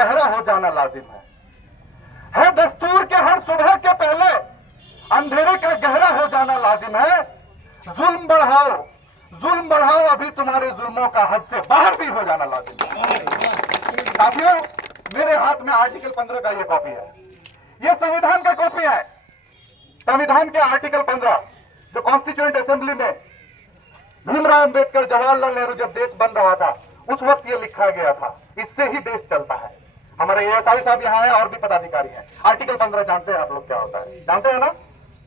गहरा हो जाना लाजिम है दस्तूर के हर सुबह के पहले अंधेरे का गहरा हो जाना लाजिम है। जुल्म बढ़ाओ अभी तुम्हारे जुल्मों का हद से बाहर भी हो जाना लाजिम है। साथियों, मेरे हाथ में आर्टिकल 15 का ये कॉपी है, ये संविधान का कॉपी है। संविधान के आर्टिकल 15 जो कॉन्स्टिट्यूएंट असेंबली में भीमराव अंबेडकर, जवाहरलाल नेहरू जब देश बन रहा था उस वक्त ये लिखा गया था, इससे ही देश चलता है। हमारे एएसआई साहब यहाँ हैं और भी पदाधिकारी हैं। आर्टिकल 15 जानते हैं आप लोग क्या होता है? जानते हैं ना?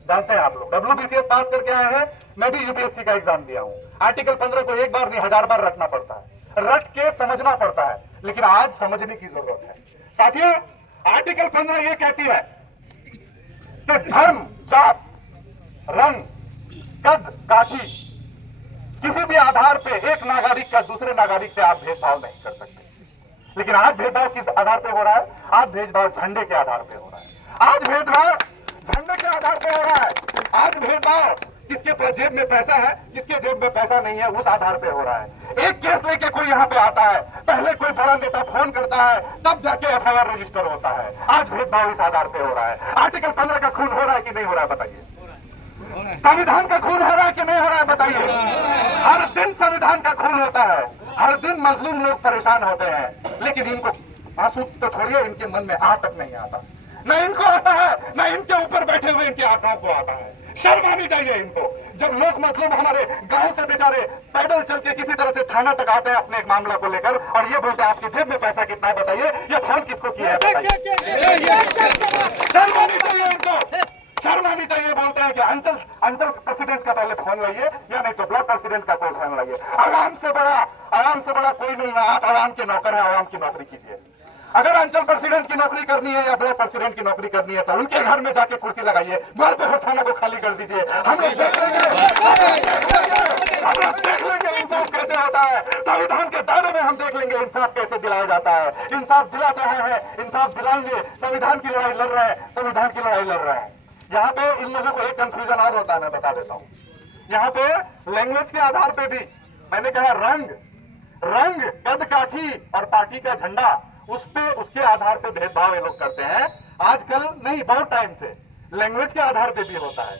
जानते हैं आप लोग? WBCS पास करके आए हैं, मैं भी यूपीएससी का एग्जाम दिया हूँ। आर्टिकल 15 को एक बार नहीं 1000 बार रटना पड़ता है, रट के समझना पड़ता है, लेकिन आज समझने की जरूरत है। साथियों, आर्टिकल 15 ये कहती है कि धर्म, जात, रंग, कद, काठी, किसी भी आधार पे एक नागरिक का दूसरे नागरिक से आप भेदभाव नहीं कर सकते। लेकिन आज भेदभाव किस आधार पे हो रहा है? आज भेदभाव झंडे के आधार पे हो रहा है। आज भेदभाव झंडे के आधार पे हो रहा है। आज भेदभाव किसके जेब में पैसा है, किसके जेब में पैसा नहीं है, उस आधार पे हो रहा है। एक केस लेके कोई यहाँ पे आता है, पहले कोई बड़ा नेता फोन करता है, तब जाके FIR रजिस्टर होता है। आज भेदभाव इस आधार पे हो रहा है। आर्टिकल 15 का खून हो रहा है कि नहीं हो रहा है बताइए? संविधान का खून हो रहा है कि नहीं हो रहा है बताइए? हर दिन संविधान का खून होता है, हर दिन मजलूम लोग परेशान होते हैं, लेकिन इनको आंसू तो छोड़िए, इनके मन में आ तक नहीं आता। न इनको आता है, न इनके ऊपर बैठे हुए इनके आत्माओं को आता है। शर्म आनी चाहिए इनको। जब लोग मजलूम हमारे गांव से बेचारे पैदल चल के किसी तरह से थाना तक आते हैं अपने एक मामला को लेकर, और ये बोलते हैं आपकी जेब में पैसा कितना है बताइए, ये फोन किसको किया है बताइए। शर्म आनी चाहिए इनको, शर्म आनी चाहिए। बोलते हैं कि अंचल प्रेसिडेंट का पहले फोन लाइए, या नहीं तो ब्लॉक प्रेसिडेंट का कोई फोन लाइए। आवाम से बड़ा कोई नहीं है। आप आवाम के नौकर हैं, आवाम की नौकरी कीजिए। अगर अंचल प्रेसिडेंट की नौकरी करनी है या ब्लॉक प्रेसिडेंट की नौकरी करनी है तो उनके घर में जाके कुर्सी लगाइए, ग्वालपेट थाना को खाली कर दीजिए। हम लोग देख लेंगे इंसाफ कैसे होता है। संविधान के दायरे में हम देख लेंगे इंसाफ कैसे दिलाया जाता है। इंसाफ दिलाते हैं, इंसाफ दिलाएंगे। संविधान की लड़ाई लड़ रहे हैं, संविधान की लड़ाई लड़ रहे हैं। यहाँ पे इन लोगों को एक कंफ्यूजन और होता है, मैं बता देता हूँ। यहाँ पे लैंग्वेज के आधार पे भी मैंने कहा रंग, कद, काठी और पार्टी का झंडा, उसके आधार पे भेदभाव ये लोग करते हैं। आजकल नहीं, बहुत टाइम से लैंग्वेज के आधार पे भी होता है।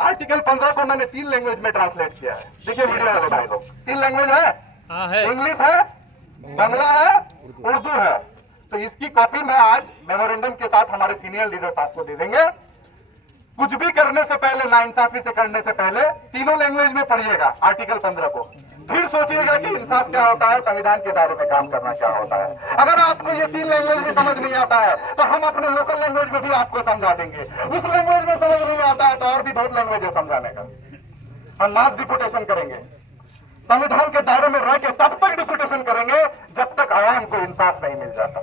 आर्टिकल 15 को मैंने 3 लैंग्वेज में ट्रांसलेट किया है। देखिए मीडिया वाले भाई लोग, 3 लैंग्वेज है, इंग्लिश है, बांग्ला है, उर्दू है। तो इसकी कॉपी मैं आज मेमोरेंडम के साथ हमारे सीनियर लीडर साहब को दे देंगे। कुछ भी करने से पहले, नाइंसाफी से करने से पहले तीनों लैंग्वेज में पढ़िएगा आर्टिकल 15 को, फिर सोचिएगा कि इंसाफ क्या होता है, संविधान के दायरे में काम करना क्या होता है। अगर आपको ये 3 लैंग्वेज भी समझ नहीं आता है तो हम अपने लोकल लैंग्वेज में भी आपको समझा देंगे। उस लैंग्वेज में समझ नहीं आता है तो और भी बहुत लैंग्वेज है समझाने का। हम मास डिपुटेशन करेंगे, संविधान के दायरे में रह के तब तक डिपुटेशन करेंगे जब तक आवाम को इंसाफ नहीं मिल जाता।